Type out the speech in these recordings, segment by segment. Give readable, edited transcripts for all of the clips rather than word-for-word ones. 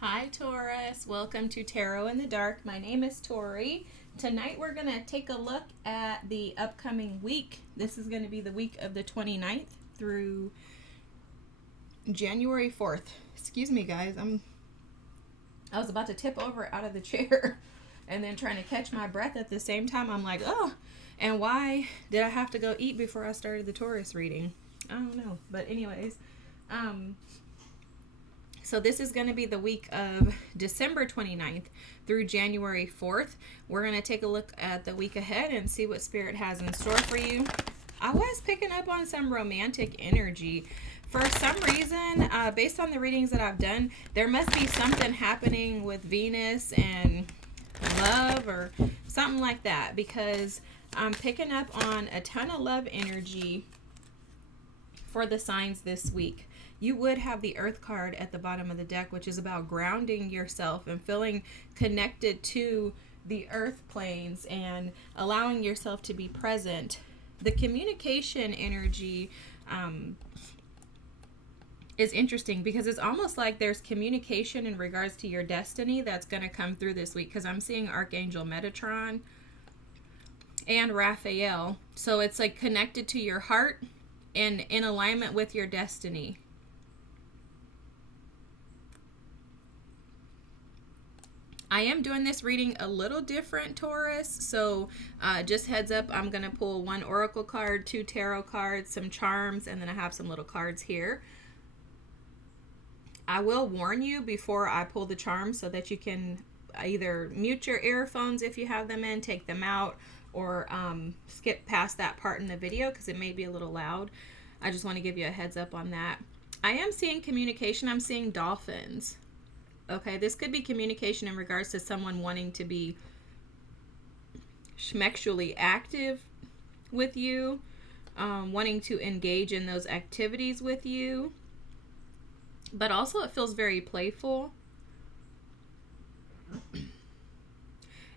Hi Taurus, welcome to Tarot in the Dark. My name is Tori. Tonight we're going to take a look at the upcoming week. This is going to be the week of the 29th through January 4th. Excuse me guys, I was about to tip over out of the chair and then trying to catch my breath at the same time. I'm like, oh, and why did I have to go eat before I started the Taurus reading? I don't know, but anyways, so this is going to be the week of December 29th through January 4th. We're going to take a look at the week ahead and see what Spirit has in store for you. I was picking up on some romantic energy. For some reason, based on the readings that I've done, there must be something happening with Venus and love or something like that, because I'm picking up on a ton of love energy for the signs this week. You would have the Earth card at the bottom of the deck, which is about grounding yourself and feeling connected to the earth planes and allowing yourself to be present. The communication energy is interesting because it's almost like there's communication in regards to your destiny that's going to come through this week, because I'm seeing Archangel Metatron and Raphael. So it's like connected to your heart and in alignment with your destiny. I am doing this reading a little different, Taurus, so just heads up, I'm going to pull one oracle card, 2 tarot cards, some charms, and then I have some little cards here. I will warn you before I pull the charms so that you can either mute your earphones if you have them in, take them out, or skip past that part in the video because it may be a little loud. I just want to give you a heads up on that. I am seeing communication. I'm seeing dolphins. Okay, this could be communication in regards to someone wanting to be schmexually active with you, wanting to engage in those activities with you, but also it feels very playful.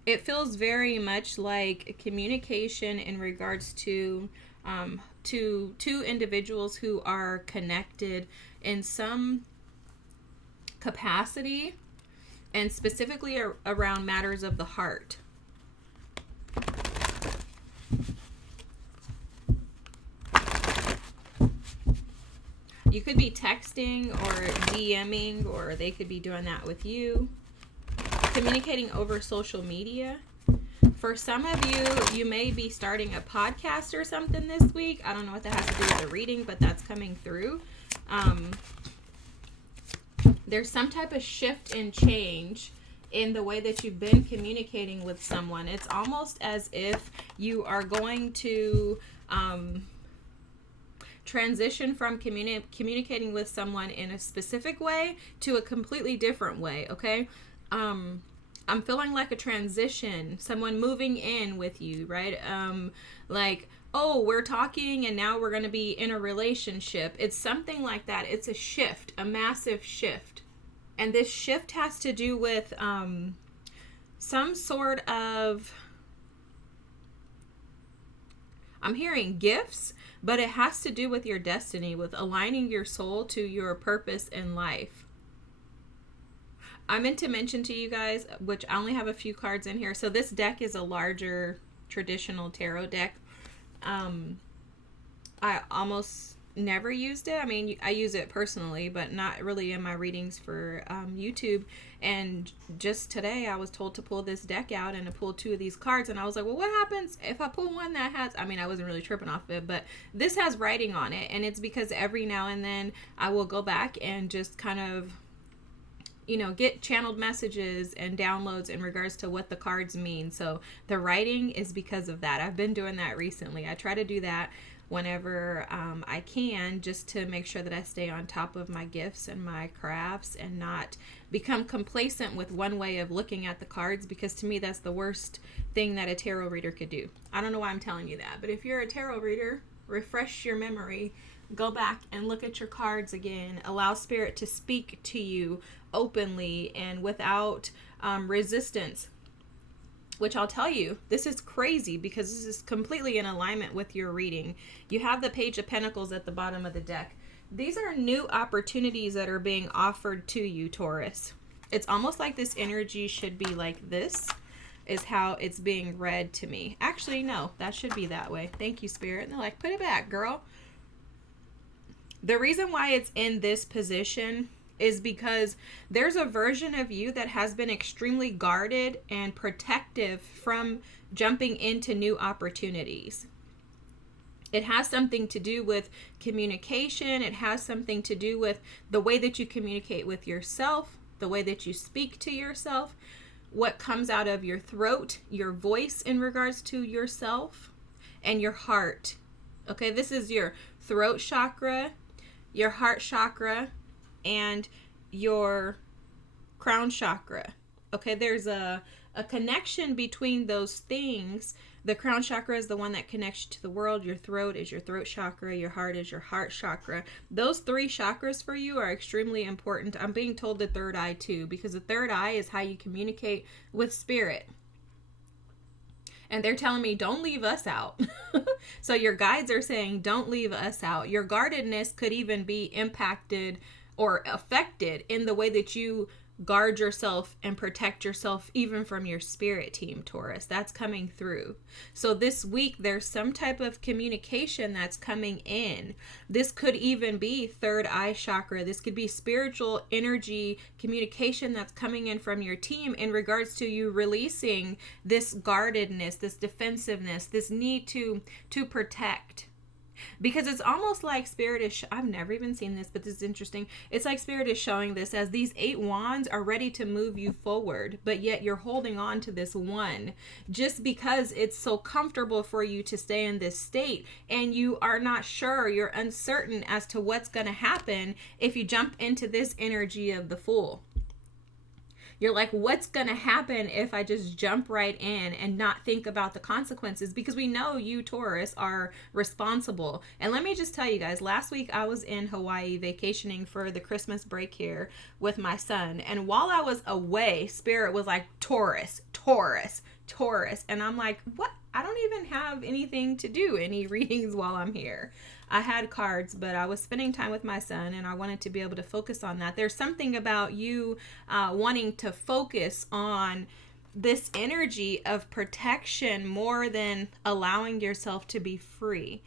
It feels very much like communication in regards to two individuals who are connected in some capacity, and specifically around matters of the heart. You could be texting or DMing, or they could be doing that with you. Communicating over social media. For some of you, you may be starting a podcast or something this week. I don't know what that has to do with the reading, but that's coming through. There's some type of shift and change in the way that you've been communicating with someone. It's almost as if you are going to transition from communicating with someone in a specific way to a completely different way, okay? I'm feeling like a transition, someone moving in with you, right? Like, oh, we're talking and now we're going to be in a relationship. It's something like that. It's a shift, a massive shift. And this shift has to do with some sort of, I'm hearing gifts, but it has to do with your destiny, with aligning your soul to your purpose in life. I meant to mention to you guys, which I only have a few cards in here. So this deck is a larger traditional tarot deck. I almost never used it. I mean, I use it personally, but not really in my readings for YouTube. And just today I was told to pull this deck out and to pull 2 of these cards, and I was like, well, what happens if I pull one that has, I mean, I wasn't really tripping off it, but this has writing on it, and it's because every now and then I will go back and just kind of, you know, get channeled messages and downloads in regards to what the cards mean. So the writing is because of that. I've been doing that recently. I try to do that whenever I can, just to make sure that I stay on top of my gifts and my crafts and not become complacent with one way of looking at the cards, because to me that's the worst thing that a tarot reader could do. I don't know why I'm telling you that, but if you're a tarot reader, refresh your memory, go back and look at your cards again, allow Spirit to speak to you openly and without resistance. Which I'll tell you, this is crazy because this is completely in alignment with your reading. You have the Page of Pentacles at the bottom of the deck. These are new opportunities that are being offered to you, Taurus. It's almost like this energy should be like this, is how it's being read to me. Actually, no, that should be that way. Thank you, Spirit. And they're like, put it back, girl. The reason why it's in this position is because there's a version of you that has been extremely guarded and protective from jumping into new opportunities. It has something to do with communication. It has something to do with the way that you communicate with yourself, the way that you speak to yourself, what comes out of your throat, your voice in regards to yourself, and your heart. Okay, this is your throat chakra, your heart chakra, and your crown chakra. Okay, there's a connection between those things. The crown chakra is the one that connects you to the world. Your throat is your throat chakra. Your heart is your heart chakra. Those three chakras for you are extremely important. I'm being told the third eye too, because the third eye is how you communicate with spirit. And they're telling me, don't leave us out. So your guides are saying, don't leave us out. Your guardedness could even be impacted or affected in the way that you guard yourself and protect yourself even from your spirit team, Taurus. That's coming through. So this week there's some type of communication that's coming in. This could even be third eye chakra. This could be spiritual energy communication that's coming in from your team in regards to you releasing this guardedness, this defensiveness, this need to protect. Because it's almost like Spirit is, I've never even seen this, but this is interesting. It's like Spirit is showing this as these 8 wands are ready to move you forward, but yet you're holding on to this one just because it's so comfortable for you to stay in this state, and you are not sure, you're uncertain as to what's going to happen if you jump into this energy of the Fool. You're like, what's going to happen if I just jump right in and not think about the consequences? Because we know you, Taurus, are responsible. And let me just tell you guys, last week I was in Hawaii vacationing for the Christmas break here with my son. And while I was away, Spirit was like, Taurus, Taurus, Taurus. And I'm like, what? I don't even have anything to do, any readings while I'm here. I had cards, but I was spending time with my son and I wanted to be able to focus on that. There's something about you wanting to focus on this energy of protection more than allowing yourself to be free.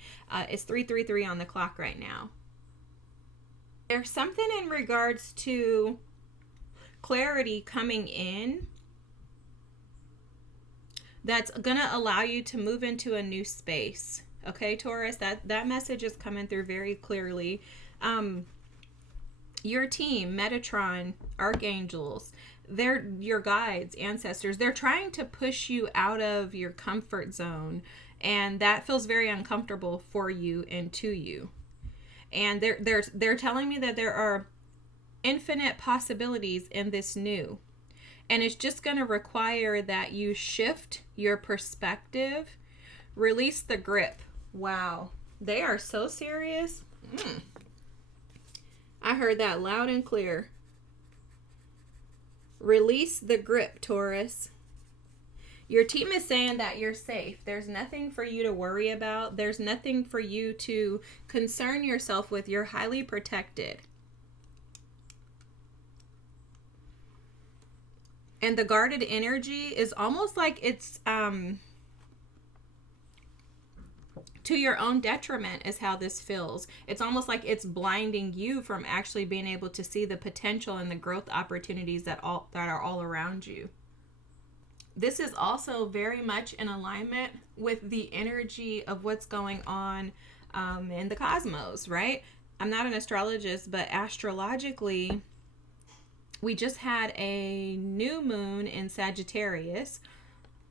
It's 3:33 on the clock right now. There's something in regards to clarity coming in that's going to allow you to move into a new space. Okay, Taurus, that message is coming through very clearly. Your team, Metatron, archangels, they're your guides, ancestors. They're trying to push you out of your comfort zone, and that feels very uncomfortable for you and to you. And they're telling me that there are infinite possibilities in this new. And it's just going to require that you shift your perspective, release the grip. Wow, they are so serious. I heard that loud and clear. Release the grip, Taurus. Your team is saying that you're safe. There's nothing for you to worry about. There's nothing for you to concern yourself with. You're highly protected. And the guarded energy is almost like it's to your own detriment is how this feels. It's almost like it's blinding you from actually being able to see the potential and the growth opportunities that are all around you. This is also very much in alignment with the energy of what's going on in the cosmos, right? I'm not an astrologist, but astrologically, we just had a new moon in Sagittarius.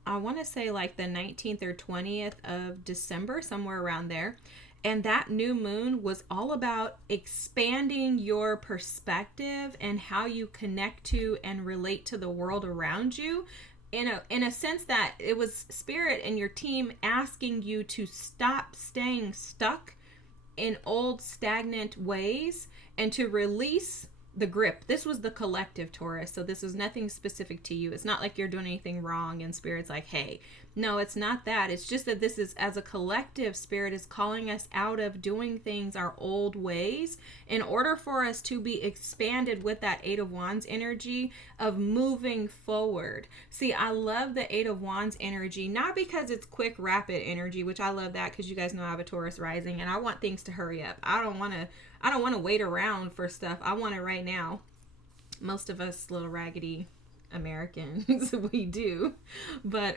I want to say like the 19th or 20th of December, somewhere around there. And that new moon was all about expanding your perspective and how you connect to and relate to the world around you. In a sense that it was Spirit and your team asking you to stop staying stuck in old stagnant ways and to release the grip. This was the collective, Taurus. So this is nothing specific to you. It's not like you're doing anything wrong and Spirit's like, hey. No, it's not that. It's just that this is, as a collective, Spirit is calling us out of doing things our old ways in order for us to be expanded with that Eight of Wands energy of moving forward. See, I love the Eight of Wands energy, not because it's quick, rapid energy, which I love that because you guys know I have a Taurus rising and I want things to hurry up. I don't want to wait around for stuff. I want it right now. Most of us little raggedy Americans, we do. But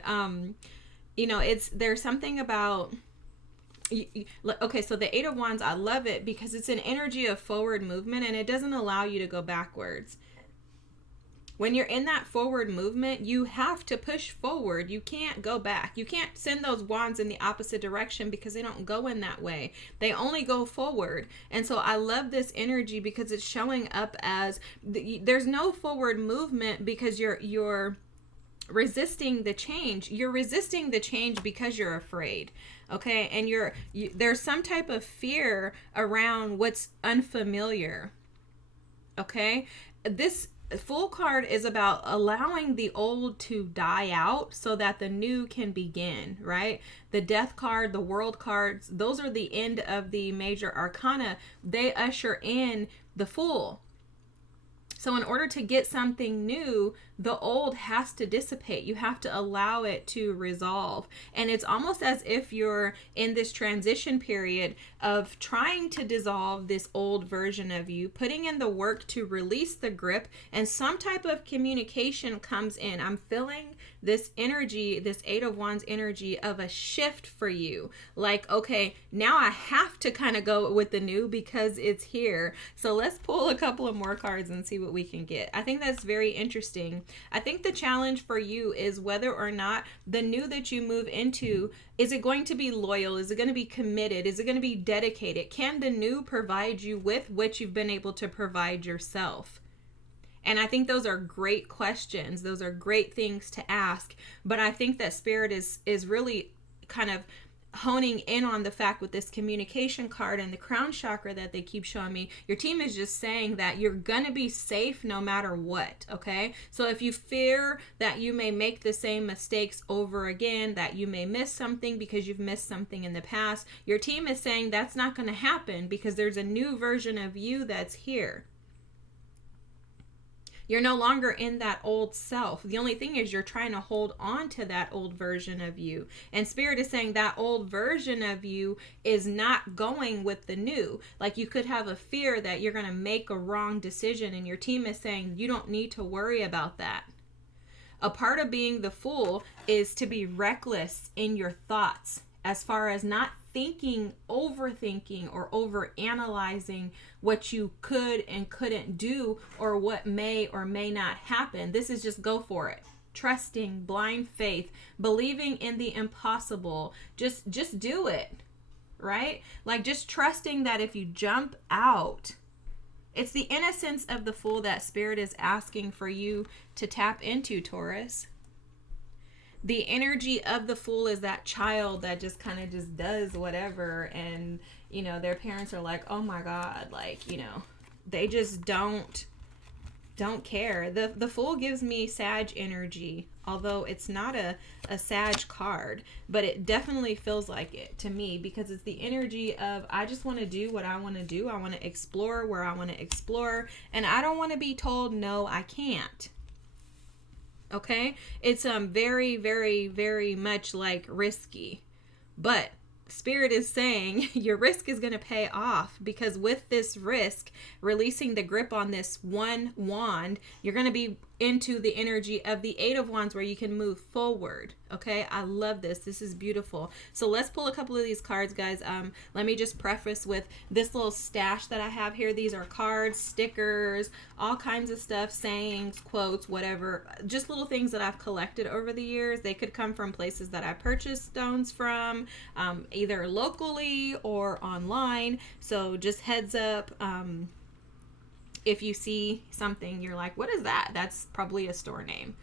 there's something about okay, so the Eight of Wands, I love it because it's an energy of forward movement and it doesn't allow you to go backwards. When you're in that forward movement, you have to push forward. You can't go back. You can't send those wands in the opposite direction because they don't go in that way. They only go forward. And so I love this energy because it's showing up as there's no forward movement because you're resisting the change. You're resisting the change because you're afraid. Okay? And there's some type of fear around what's unfamiliar. Okay? This Full card is about allowing the old to die out so that the new can begin, right? The Death card, the World cards, those are the end of the major arcana. They usher in the Fool. So in order to get something new, the old has to dissipate. You have to allow it to resolve. And it's almost as if you're in this transition period of trying to dissolve this old version of you, putting in the work to release the grip, and some type of communication comes in. I'm feeling this energy, this Eight of Wands energy of a shift for you. Like, okay, now I have to kind of go with the new because it's here. So let's pull a couple of more cards and see what we can get. I think that's very interesting. I think the challenge for you is whether or not the new that you move into, is it going to be loyal? Is it going to be committed? Is it going to be dedicated? Can the new provide you with what you've been able to provide yourself? And I think those are great questions. Those are great things to ask. But I think that Spirit is really kind of honing in on the fact with this communication card and the crown chakra that they keep showing me. Your team is just saying that you're going to be safe no matter what, okay? So if you fear that you may make the same mistakes over again, that you may miss something because you've missed something in the past, your team is saying that's not going to happen because there's a new version of you that's here. You're no longer in that old self. The only thing is you're trying to hold on to that old version of you. And Spirit is saying that old version of you is not going with the new. Like you could have a fear that you're going to make a wrong decision, and your team is saying you don't need to worry about that. A part of being the Fool is to be reckless in your thoughts, as far as not thinking, overthinking, or overanalyzing what you could and couldn't do or what may or may not happen. This is just go for it. Trusting, blind faith, believing in the impossible. Just do it, right? Like just trusting that if you jump out, it's the innocence of the Fool that Spirit is asking for you to tap into, Taurus. The energy of the Fool is that child that just kind of just does whatever, and their parents are like, oh my God, like, they just don't care. The Fool gives me Sag energy, although it's not a Sag card, but it definitely feels like it to me because it's the energy of I just want to do what I want to do. I want to explore where I want to explore, and I don't want to be told no, I can't. Okay, it's very, very, very much like risky, but Spirit is saying your risk is going to pay off, because with this risk, releasing the grip on this one wand, you're going to be into the energy of the Eight of Wands where you can move forward. Okay, I love this. This is beautiful. So let's pull a couple of these cards, guys. Let me just preface with this little stash that I have here. These are cards, stickers, all kinds of stuff, sayings, quotes, whatever, just little things that I've collected over the years. They could come from places that I purchased stones from, either locally or online. So just heads up, if you see something, you're like, what is that? That's probably a store name.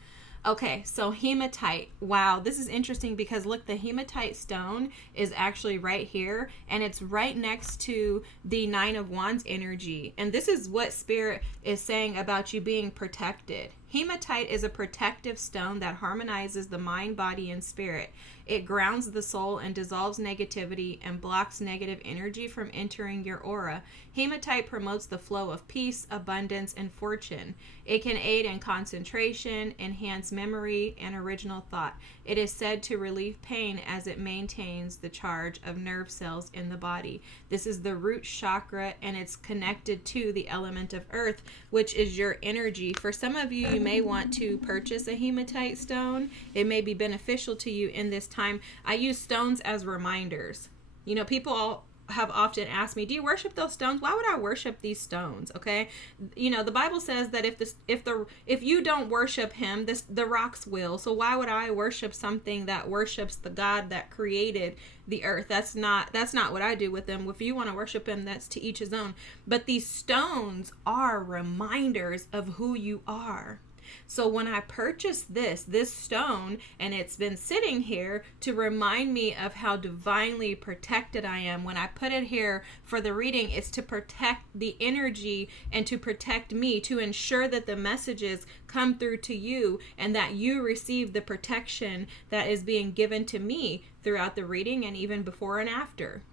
Okay, so hematite. Wow, this is interesting because look, the hematite stone is actually right here and it's right next to the Nine of Wands energy. And this is what Spirit is saying about you being protected. Hematite is a protective stone that harmonizes the mind, body, and spirit. It grounds the soul and dissolves negativity and blocks negative energy from entering your aura. Hematite promotes the flow of peace, abundance, and fortune. It can aid in concentration, enhance memory, and original thought. It is said to relieve pain as it maintains the charge of nerve cells in the body. This is the root chakra, and it's connected to the element of earth, which is your energy. For some of you, you may want to purchase a hematite stone. It may be beneficial to you in this time. I use stones as reminders. You know, people have often asked me, do you worship those stones? Why would I worship these stones? Okay, you know, the Bible says that if you don't worship him, the rocks will. So why would I worship something that worships the God that created the earth? That's not what I do with them. If you want to worship him, that's to each his own. But these stones are reminders of who you are. So when I purchased this stone, and it's been sitting here to remind me of how divinely protected I am. When I put it here for the reading, it's to protect the energy and to protect me, to ensure that the messages come through to you and that you receive the protection that is being given to me throughout the reading and even before and after.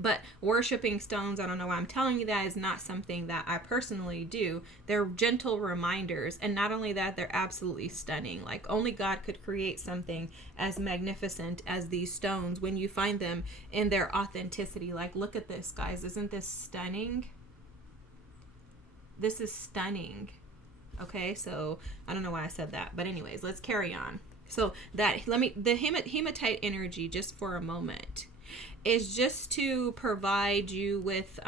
But worshiping stones, I don't know why I'm telling you that, is not something that I personally do. They're gentle reminders. And not only that, they're absolutely stunning. Like only God could create something as magnificent as these stones when you find them in their authenticity. Like, look at this, guys. Isn't this stunning? This is stunning. Okay, so I don't know why I said that. But anyways, let's carry on. So the hematite energy, just for a moment, is just to provide you with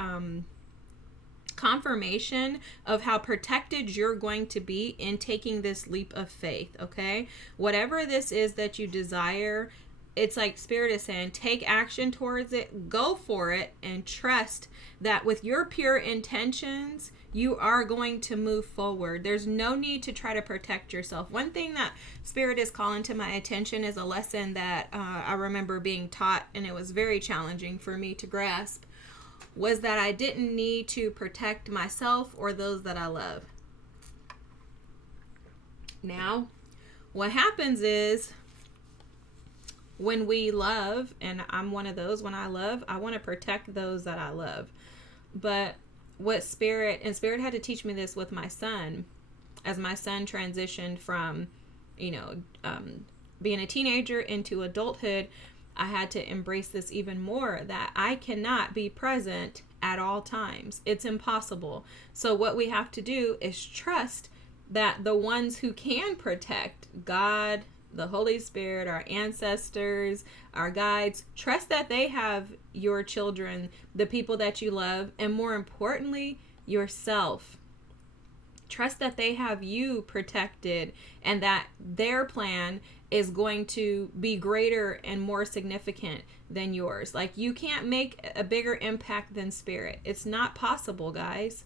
confirmation of how protected you're going to be in taking this leap of faith, okay? Whatever this is that you desire, it's like Spirit is saying, take action towards it, go for it, and trust that with your pure intentions, you are going to move forward. There's no need to try to protect yourself. One thing that Spirit is calling to my attention is a lesson that I remember being taught, and it was very challenging for me to grasp, was that I didn't need to protect myself or those that I love. Now, what happens is when we love, and I'm one of those, when I love, I want to protect those that I love. But what Spirit had to teach me this with my son, as my son transitioned from, being a teenager into adulthood, I had to embrace this even more, that I cannot be present at all times. It's impossible. So what we have to do is trust that the ones who can protect, God, the Holy Spirit, our ancestors, our guides, trust that they have your children, the people that you love, and more importantly, yourself. Trust that they have you protected and that their plan is going to be greater and more significant than yours. Like, you can't make a bigger impact than Spirit. It's not possible, guys.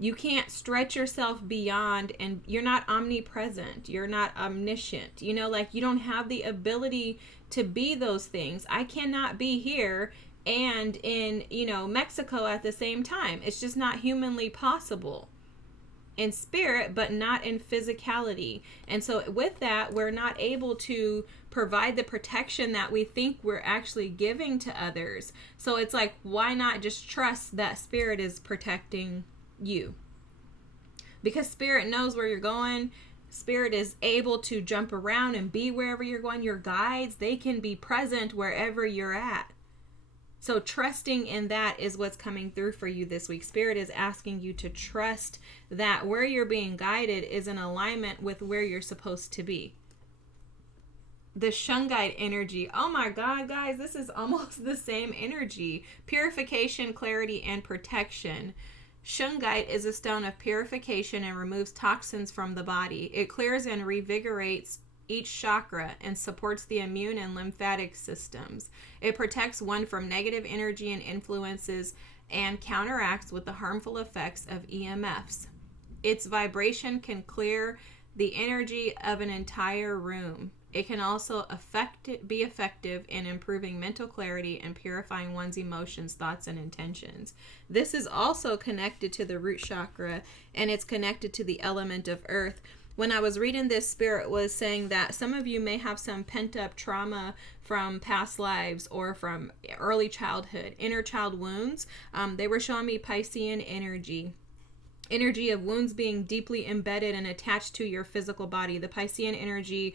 You can't stretch yourself beyond, and you're not omnipresent. You're not omniscient. You don't have the ability to be those things. I cannot be here and in, Mexico at the same time. It's just not humanly possible. In spirit, but not in physicality. And so with that, we're not able to provide the protection that we think we're actually giving to others. So it's like, why not just trust that Spirit is protecting you? Because Spirit knows where you're going. Spirit is able to jump around and be wherever you're going. Your guides, they can be present wherever you're at. So trusting in that is what's coming through for you this week. Spirit is asking you to trust that where you're being guided is in alignment with where you're supposed to be. The Shungite energy. Oh my God, guys, this is almost the same energy. Purification, clarity, and protection. Shungite is a stone of purification and removes toxins from the body. It clears and revigorates each chakra and supports the immune and lymphatic systems. It protects one from negative energy and influences and counteracts with the harmful effects of EMFs. Its vibration can clear the energy of an entire room. It can also be effective in improving mental clarity and purifying one's emotions, thoughts, and intentions. This is also connected to the root chakra, and it's connected to the element of earth. When I was reading this, Spirit was saying that some of you may have some pent-up trauma from past lives or from early childhood, inner child wounds. They were showing me Piscean energy of wounds being deeply embedded and attached to your physical body. The Piscean energy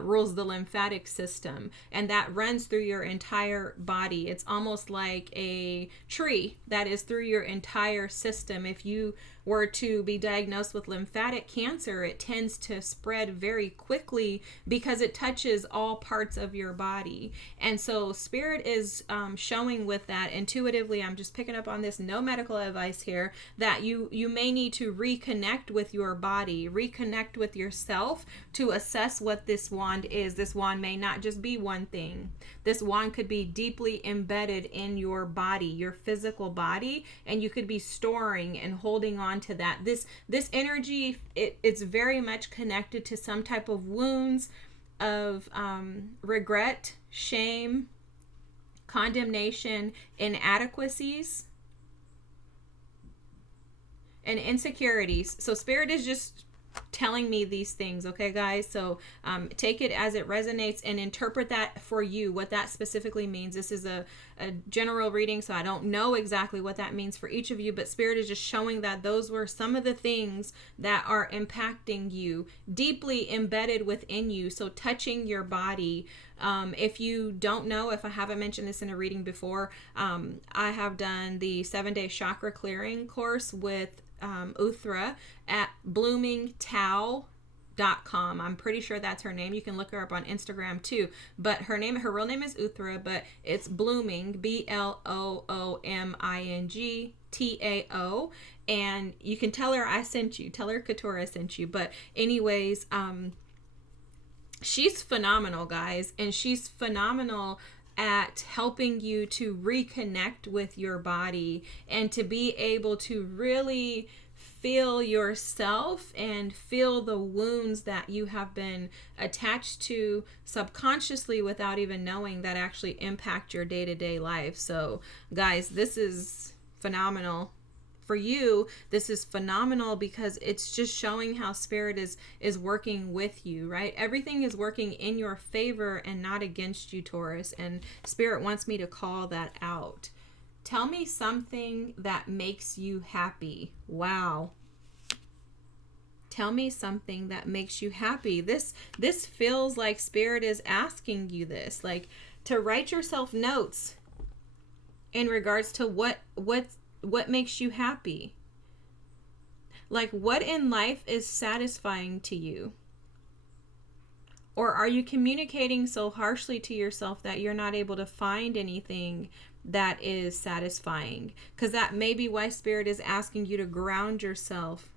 rules the lymphatic system, and that runs through your entire body. It's almost like a tree that is through your entire system. If you were to be diagnosed with lymphatic cancer, it tends to spread very quickly because it touches all parts of your body. And so Spirit is showing with that intuitively, I'm just picking up on this, no medical advice here, that you may need to reconnect with your body, reconnect with yourself to assess what this wand is. This wand may not just be one thing. This wand could be deeply embedded in your body, your physical body, and you could be storing and holding on to that. This energy, it's very much connected to some type of wounds of regret, shame, condemnation, inadequacies, and insecurities. So Spirit is just telling me these things, okay, guys? So take it as it resonates and interpret that for you, what that specifically means. This is a general reading, so I don't know exactly what that means for each of you, but Spirit is just showing that those were some of the things that are impacting you, deeply embedded within you, so touching your body. If you don't know, if I haven't mentioned this in a reading before, I have done the 7-day chakra clearing course with Uthra at bloomingtau.com. I'm pretty sure that's her name. You can look her up on Instagram too. But her real name is Uthra, but it's Blooming, BLOOMING TAO. And you can tell her I sent you. Tell her Katura sent you. But anyways, she's phenomenal, guys, and she's phenomenal at helping you to reconnect with your body and to be able to really feel yourself and feel the wounds that you have been attached to subconsciously without even knowing that actually impact your day-to-day life. So guys, this is phenomenal. For you, this is phenomenal because it's just showing how Spirit is working with you, right? Everything is working in your favor and not against you, Taurus. And Spirit wants me to call that out. Tell me something that makes you happy. Wow. Tell me something that makes you happy. This feels like Spirit is asking you this, like to write yourself notes in regards to what makes you happy. Like, what in life is satisfying to you? Or are you communicating so harshly to yourself that you're not able to find anything that is satisfying? Because that may be why Spirit is asking you to ground yourself,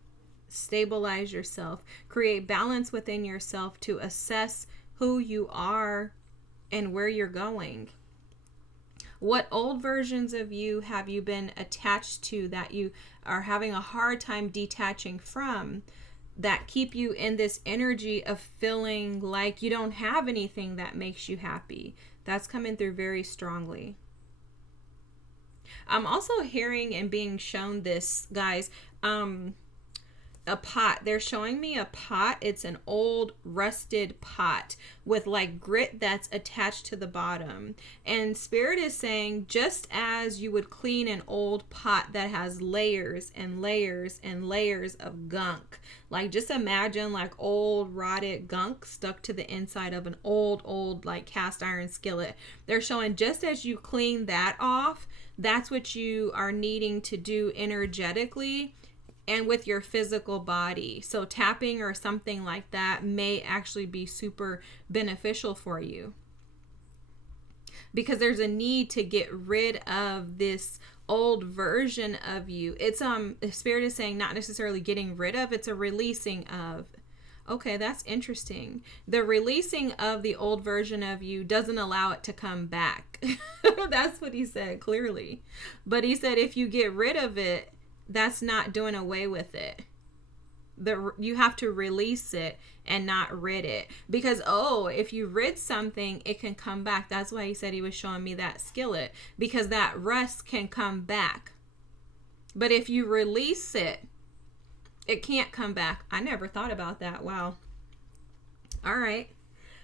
stabilize yourself, create balance within yourself to assess who you are and where you're going. What old versions of you have you been attached to that you are having a hard time detaching from, that keep you in this energy of feeling like you don't have anything that makes you happy? That's coming through very strongly. I'm also hearing and being shown this, guys, a pot. They're showing me a pot. It's an old rusted pot with like grit that's attached to the bottom. And Spirit is saying, just as you would clean an old pot that has layers and layers and layers of gunk, like just imagine like old rotted gunk stuck to the inside of an old like cast iron skillet. They're showing just as you clean that off, that's what you are needing to do energetically and with your physical body. So tapping or something like that may actually be super beneficial for you, because there's a need to get rid of this old version of you. It's the Spirit is saying not necessarily getting rid of, it's a releasing of. Okay, that's interesting. The releasing of the old version of you doesn't allow it to come back. That's what he said clearly. But he said if you get rid of it, that's not doing away with it. you have to release it and not rid it, because if you rid something, it can come back. That's why he said he was showing me that skillet, because that rust can come back. But if you release it, it can't come back. I never thought about that. Wow. All right.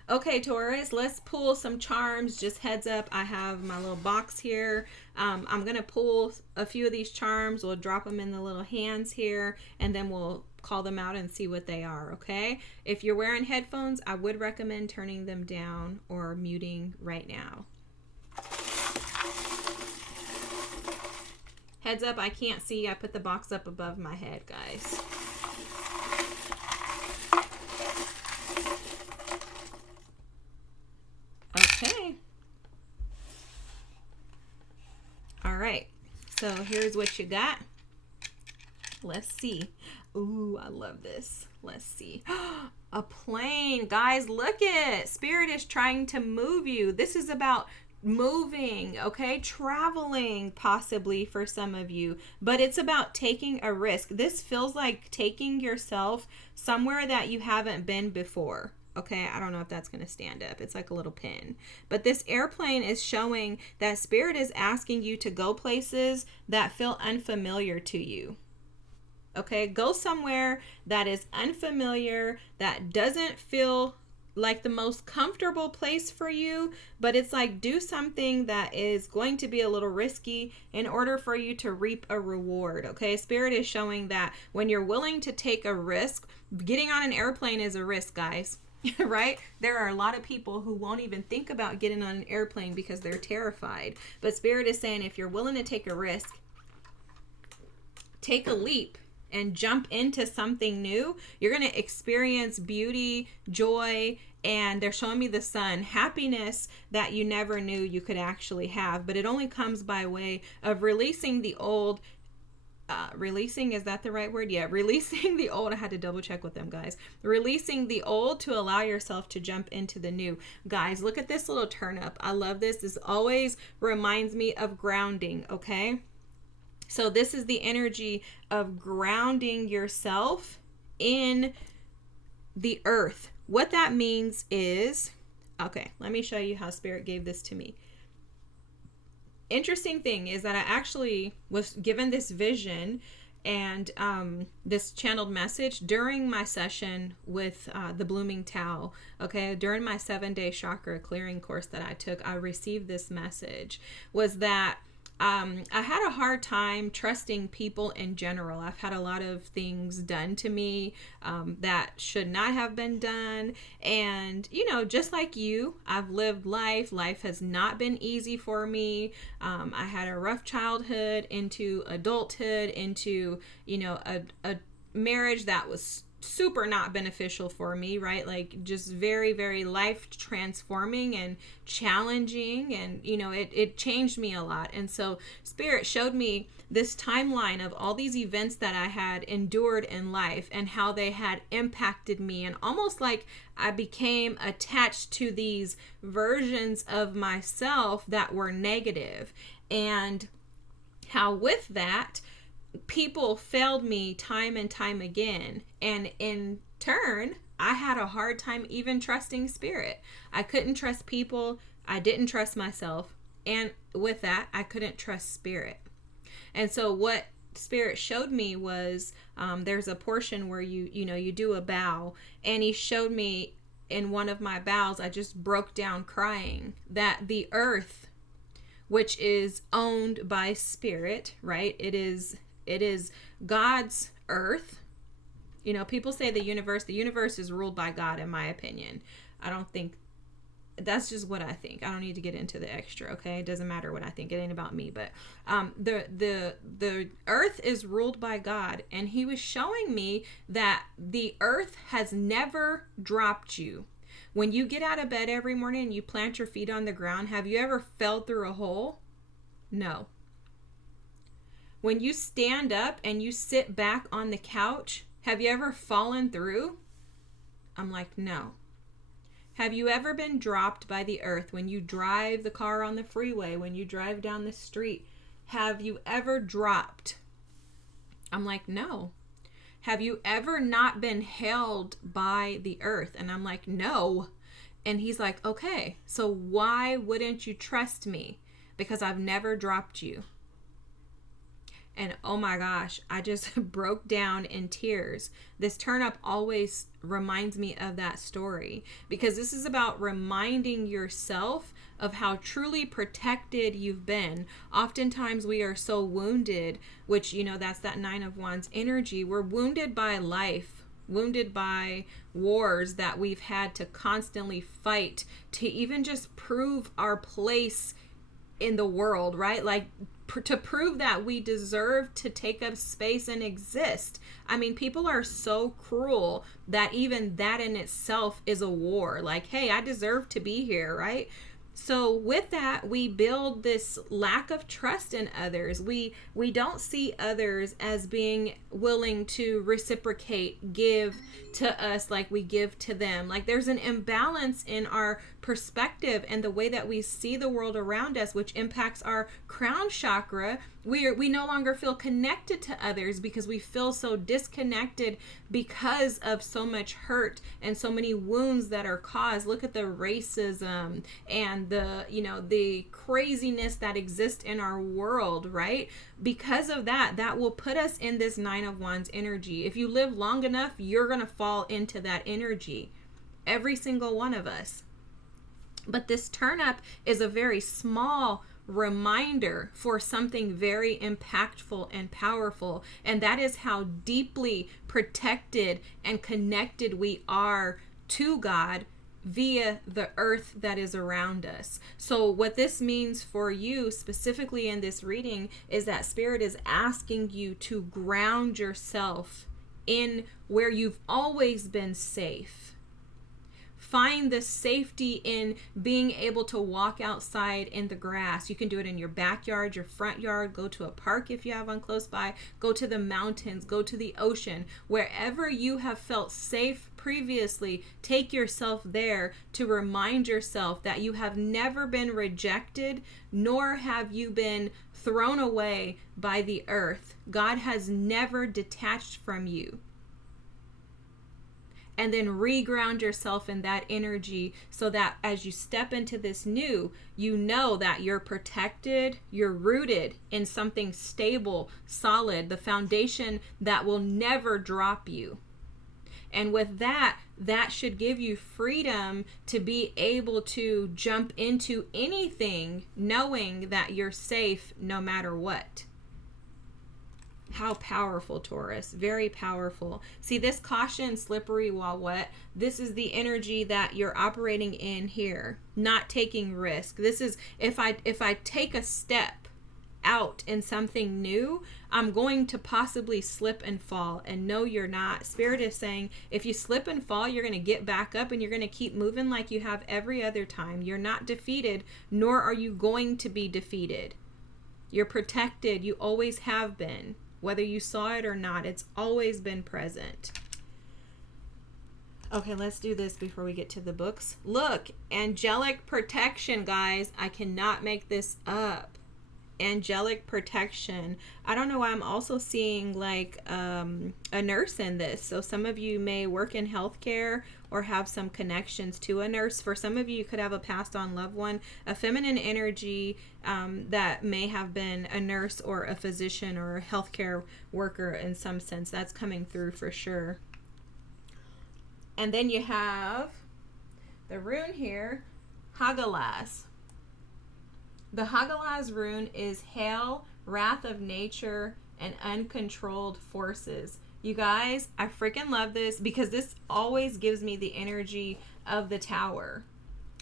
Okay, Taurus, let's pull some charms. Just heads up, I have my little box here. I'm going to pull a few of these charms. We'll drop them in the little hands here, and then we'll call them out and see what they are, okay? If you're wearing headphones, I would recommend turning them down or muting right now. Heads up, I can't see. I put the box up above my head, guys. Okay. All right. So here's what you got. Let's see. Ooh, I love this. Let's see. A plane. Guys, look it. Spirit is trying to move you. This is about moving, okay? Traveling, possibly for some of you, but it's about taking a risk. This feels like taking yourself somewhere that you haven't been before. Okay, I don't know if that's going to stand up. It's like a little pin. But this airplane is showing that Spirit is asking you to go places that feel unfamiliar to you. Okay, go somewhere that is unfamiliar, that doesn't feel like the most comfortable place for you, but it's like do something that is going to be a little risky in order for you to reap a reward. Okay, Spirit is showing that when you're willing to take a risk, getting on an airplane is a risk, guys. Right? There are a lot of people who won't even think about getting on an airplane because they're terrified. But Spirit is saying if you're willing to take a risk, take a leap and jump into something new, you're going to experience beauty, joy, and they're showing me the sun, happiness that you never knew you could actually have. But it only comes by way of releasing the old. Releasing, is that the right word? Yeah, releasing the old. I had to double check with them, guys. Releasing the old to allow yourself to jump into the new. Guys, look at this little turnip. I love this. This always reminds me of grounding, okay? So this is the energy of grounding yourself in the earth. What that means is, okay, let me show you how Spirit gave this to me. Interesting thing is that I actually was given this vision and this channeled message during my session with the Blooming Tao. Okay, during my 7-day chakra clearing course that I took, I received this message, was that I had a hard time trusting people in general. I've had a lot of things done to me that should not have been done. And, you know, just like you, I've lived life. Life has not been easy for me. I had a rough childhood into adulthood, into, you know, a marriage that was super not beneficial for me, right? Like just very, very life transforming and challenging. And, you know, it changed me a lot. And so Spirit showed me this timeline of all these events that I had endured in life and how they had impacted me. And almost like I became attached to these versions of myself that were negative. And how with that, people failed me time and time again. And in turn, I had a hard time even trusting Spirit. I couldn't trust people. I didn't trust myself. And with that, I couldn't trust Spirit. And so what Spirit showed me was there's a portion where you do a bow. And he showed me in one of my bows, I just broke down crying that the earth, which is owned by Spirit, right? It is God's earth. You know, people say the universe is ruled by God, in my opinion. I don't think, that's just what I think. I don't need to get into the extra, okay? It doesn't matter what I think. It ain't about me. But the earth is ruled by God. And he was showing me that the earth has never dropped you. When you get out of bed every morning and you plant your feet on the ground, have you ever fell through a hole? No. When you stand up and you sit back on the couch, have you ever fallen through? I'm like, no. Have you ever been dropped by the earth when you drive the car on the freeway, when you drive down the street? Have you ever dropped? I'm like, no. Have you ever not been held by the earth? And I'm like, no. And he's like, okay, so why wouldn't you trust me? Because I've never dropped you. And oh my gosh, I just broke down in tears. This turn up always reminds me of that story, because this is about reminding yourself of how truly protected you've been. Oftentimes we are so wounded, which, you know, that's that Nine of Wands energy. We're wounded by life, wounded by wars that we've had to constantly fight to even just prove our place in the world, right? Like to prove that we deserve to take up space and exist. I mean, people are so cruel that even that in itself is a war. Like, hey, I deserve to be here, right? So with that, we build this lack of trust in others. We don't see others as being willing to reciprocate, give to us like we give to them. Like there's an imbalance in our perspective and the way that we see the world around us, which impacts our crown chakra. We no longer feel connected to others because we feel so disconnected because of so much hurt and so many wounds that are caused. Look at the racism and the, you know, the craziness that exists in our world, right? Because of that, that will put us in this Nine of Wands energy. If you live long enough, you're going to fall into that energy. Every single one of us. But this turn up is a very small reminder for something very impactful and powerful, and that is how deeply protected and connected we are to God via the earth that is around us. So what this means for you specifically in this reading is that Spirit is asking you to ground yourself in where you've always been safe. Find the safety in being able to walk outside in the grass. You can do it in your backyard, your front yard, go to a park if you have one close by, go to the mountains, go to the ocean. Wherever you have felt safe previously, take yourself there to remind yourself that you have never been rejected, nor have you been thrown away by the earth. God has never detached from you. And then reground yourself in that energy so that as you step into this new, you know that you're protected, you're rooted in something stable, solid, the foundation that will never drop you. And with that, that should give you freedom to be able to jump into anything knowing that you're safe no matter what. How powerful, Taurus. Very powerful. See, this caution, slippery while wet, this is the energy that you're operating in here. Not taking risk. This is, if I take a step out in something new, I'm going to possibly slip and fall. And no, you're not. Spirit is saying, if you slip and fall, you're going to get back up and you're going to keep moving like you have every other time. You're not defeated, nor are you going to be defeated. You're protected. You always have been. Whether you saw it or not, it's always been present. Okay, let's do this before we get to the books. Look, angelic protection, guys. I cannot make this up. Angelic protection. I don't know why I'm also seeing like a nurse in this. So some of you may work in healthcare or have some connections to a nurse. For some of you, you could have a passed on loved one, a feminine energy that may have been a nurse or a physician or a healthcare worker in some sense. That's coming through for sure. And then you have the rune here, Hagalaz. The Hagalaz rune is hail, wrath of nature, and uncontrolled forces. You guys, I freaking love this because this always gives me the energy of the Tower.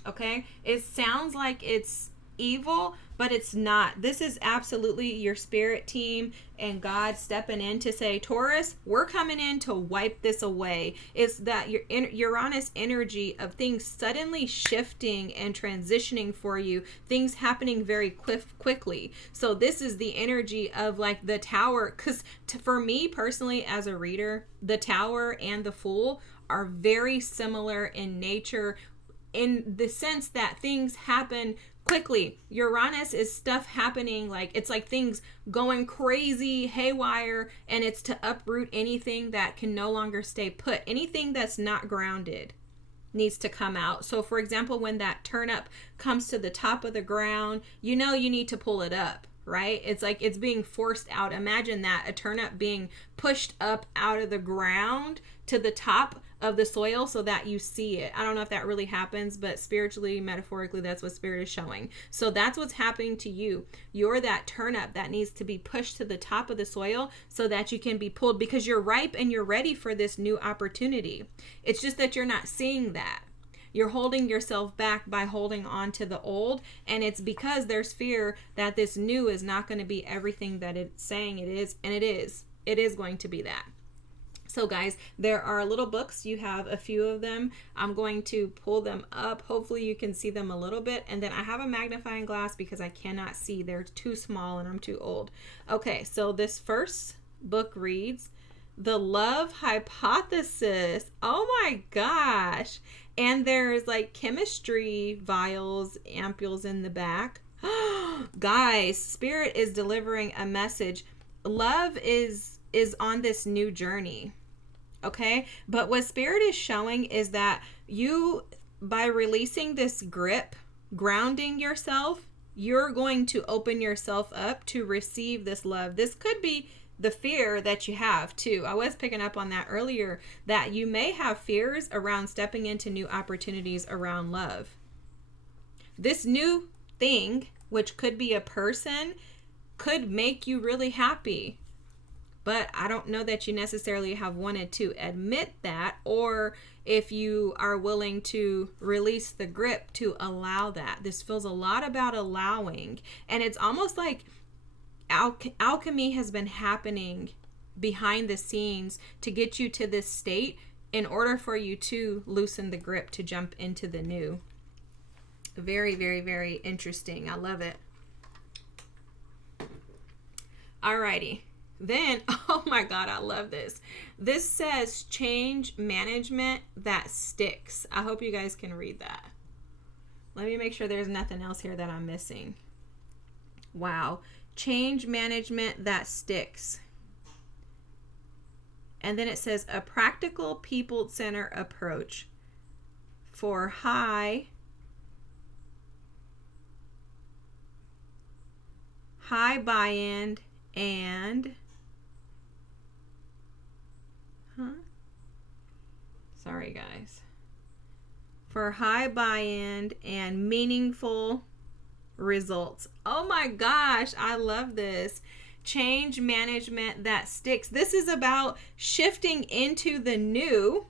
Okay? It sounds like it's evil, but it's not. This is absolutely your spirit team and God stepping in to say, Taurus, we're coming in to wipe this away. It's that your Uranus energy of things suddenly shifting and transitioning for you, things happening very quickly. So this is the energy of like the Tower, because for me personally as a reader, the Tower and the Fool are very similar in nature, in the sense that things happen quickly. Uranus is stuff happening, like it's like things going crazy, haywire, and it's to uproot anything that can no longer stay put. Anything that's not grounded needs to come out. So for example, when that turnip comes to the top of the ground, you know you need to pull it up, right? It's like it's being forced out. Imagine that, a turnip being pushed up out of the ground to the top of the soil so that you see it. I don't know if that really happens, but spiritually, metaphorically, that's what spirit is showing. So that's what's happening to you. You're that turnip that needs to be pushed to the top of the soil so that you can be pulled, because you're ripe and you're ready for this new opportunity. It's just that you're not seeing that. You're holding yourself back by holding on to the old, and it's because there's fear that this new is not going to be everything that it's saying it is, and it is. It is going to be that. So guys, there are little books. You have a few of them. I'm going to pull them up. Hopefully you can see them a little bit. And then I have a magnifying glass because I cannot see. They're too small and I'm too old. Okay, so this first book reads, The Love Hypothesis. Oh my gosh. And there's like chemistry vials, ampules in the back. Guys, Spirit is delivering a message. Love is on this new journey. Okay, but what Spirit is showing is that you, by releasing this grip, grounding yourself, you're going to open yourself up to receive this love. This could be the fear that you have too. I was picking up on that earlier, that you may have fears around stepping into new opportunities around love. This new thing, which could be a person, could make you really happy. But I don't know that you necessarily have wanted to admit that, or if you are willing to release the grip to allow that. This feels a lot about allowing. And it's almost like alchemy has been happening behind the scenes to get you to this state in order for you to loosen the grip to jump into the new. Very, very, very interesting. I love it. Alrighty. Then, oh my God, I love this. This says change management that sticks. I hope you guys can read that. Let me make sure there's nothing else here that I'm missing. Wow. Change management that sticks. And then it says a practical people-centered approach for high buy-in and sorry guys, for high buy-in and meaningful results. Oh my gosh, I love this. Change management that sticks. This is about shifting into the new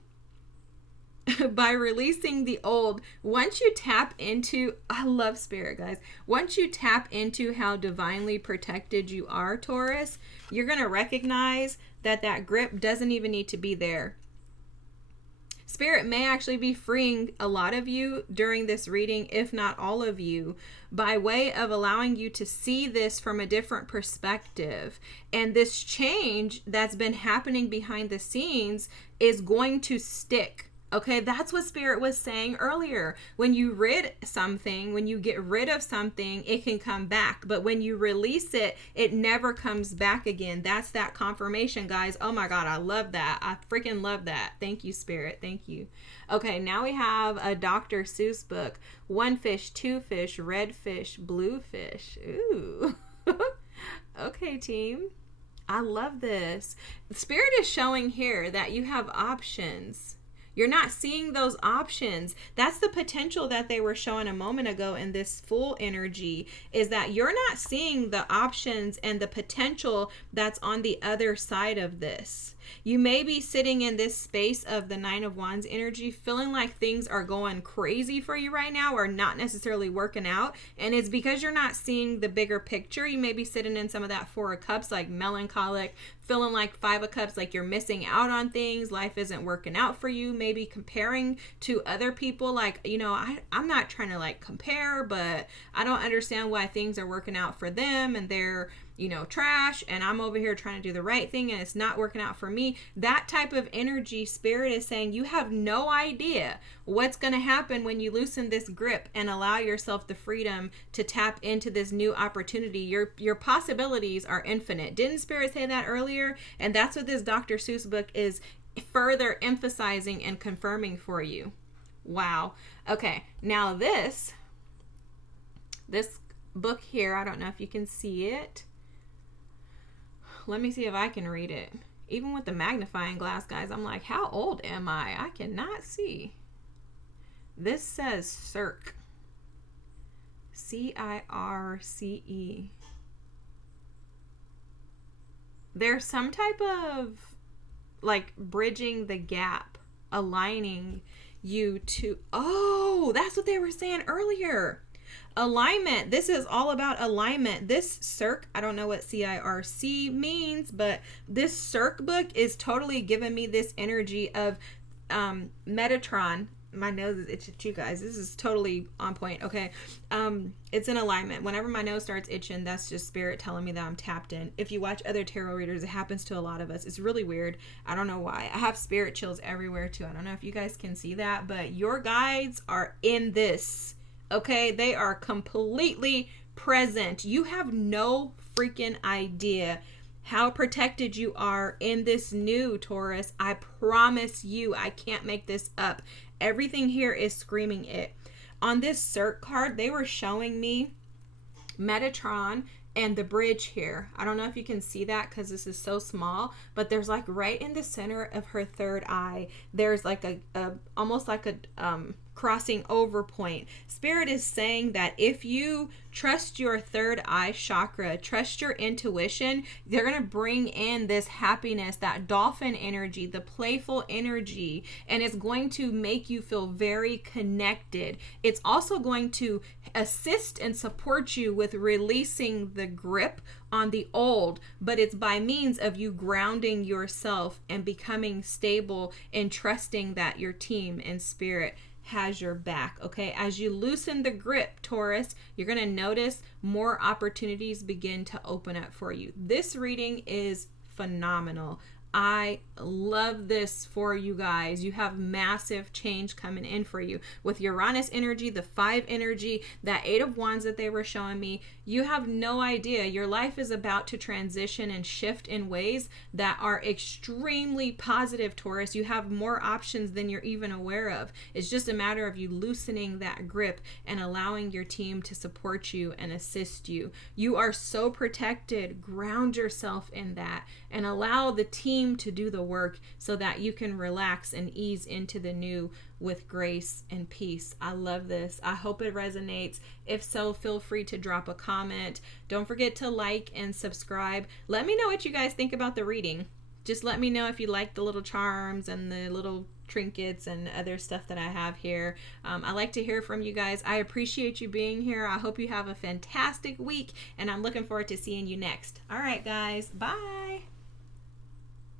by releasing the old. Once you tap into, I love Spirit, guys. Once you tap into how divinely protected you are, Taurus, you're going to recognize that grip doesn't even need to be there. Spirit may actually be freeing a lot of you during this reading, if not all of you, by way of allowing you to see this from a different perspective. And this change that's been happening behind the scenes is going to stick. Okay, that's what Spirit was saying earlier. When you rid something, when you get rid of something, it can come back. But when you release it, it never comes back again. That's that confirmation, guys. Oh my God, I love that. I freaking love that. Thank you, Spirit. Thank you. Okay, now we have a Dr. Seuss book. 1 fish, 2 fish, red fish, blue fish. Ooh. Okay, team. I love this. Spirit is showing here that you have options. You're not seeing those options. That's the potential that they were showing a moment ago in this full energy, is that you're not seeing the options and the potential that's on the other side of this. You may be sitting in this space of the 9 of Wands energy, feeling like things are going crazy for you right now or not necessarily working out. And it's because you're not seeing the bigger picture. You may be sitting in some of that 4 of Cups, like melancholic, feeling like 5 of Cups, like you're missing out on things. Life isn't working out for you. Maybe comparing to other people. Like, you know, I'm not trying to like compare, but I don't understand why things are working out for them and they're trash, and I'm over here trying to do the right thing and it's not working out for me. That type of energy, Spirit is saying you have no idea what's going to happen when you loosen this grip and allow yourself the freedom to tap into this new opportunity. Your possibilities are infinite. Didn't Spirit say that earlier? And that's what this Dr. Seuss book is further emphasizing and confirming for you. Wow. Okay, now this book here, I don't know if you can see it. Let me see if I can read it. Even with the magnifying glass, guys, I'm like, how old am I? I cannot see. This says Circe. C-I-R-C-E. There's some type of like bridging the gap, aligning you to, oh, that's what they were saying earlier. Alignment. This is all about alignment. This Circe, I don't know what C-I-R-C means, but this Circe book is totally giving me this energy of Metatron. My nose is itching too, guys. This is totally on point. Okay. It's in alignment. Whenever my nose starts itching, that's just Spirit telling me that I'm tapped in. If you watch other tarot readers, it happens to a lot of us. It's really weird. I don't know why. I have spirit chills everywhere too. I don't know if you guys can see that, but your guides are in this. Okay, they are completely present. You have no freaking idea how protected you are in this new Taurus. I promise you, I can't make this up. Everything here is screaming it. On this Circe card, they were showing me Metatron and the bridge here. I don't know if you can see that because this is so small, but there's like right in the center of her third eye, there's like a almost like a crossing over point. Spirit is saying that if you trust your third eye chakra, trust your intuition, they're going to bring in this happiness, that dolphin energy, the playful energy, and it's going to make you feel very connected. It's also going to assist and support you with releasing the grip on the old, but it's by means of you grounding yourself and becoming stable and trusting that your team and Spirit has your back. Okay, as you loosen the grip, Taurus, you're going to notice more opportunities begin to open up for you. This reading is phenomenal. I love this for you guys. You have massive change coming in for you with Uranus energy, the 5 energy, that 8 of Wands that they were showing me. You have no idea. Your life is about to transition and shift in ways that are extremely positive, Taurus. You have more options than you're even aware of. It's just a matter of you loosening that grip and allowing your team to support you and assist you. You are so protected. Ground yourself in that and allow the team to do the work so that you can relax and ease into the new with grace and peace. I love this. I hope it resonates. If so, feel free to drop a comment. Don't forget to like and subscribe. Let me know what you guys think about the reading. Just let me know if you like the little charms and the little trinkets and other stuff that I have here. I like to hear from you guys. I appreciate you being here. I hope you have a fantastic week, and I'm looking forward to seeing you next. All right, guys. Bye.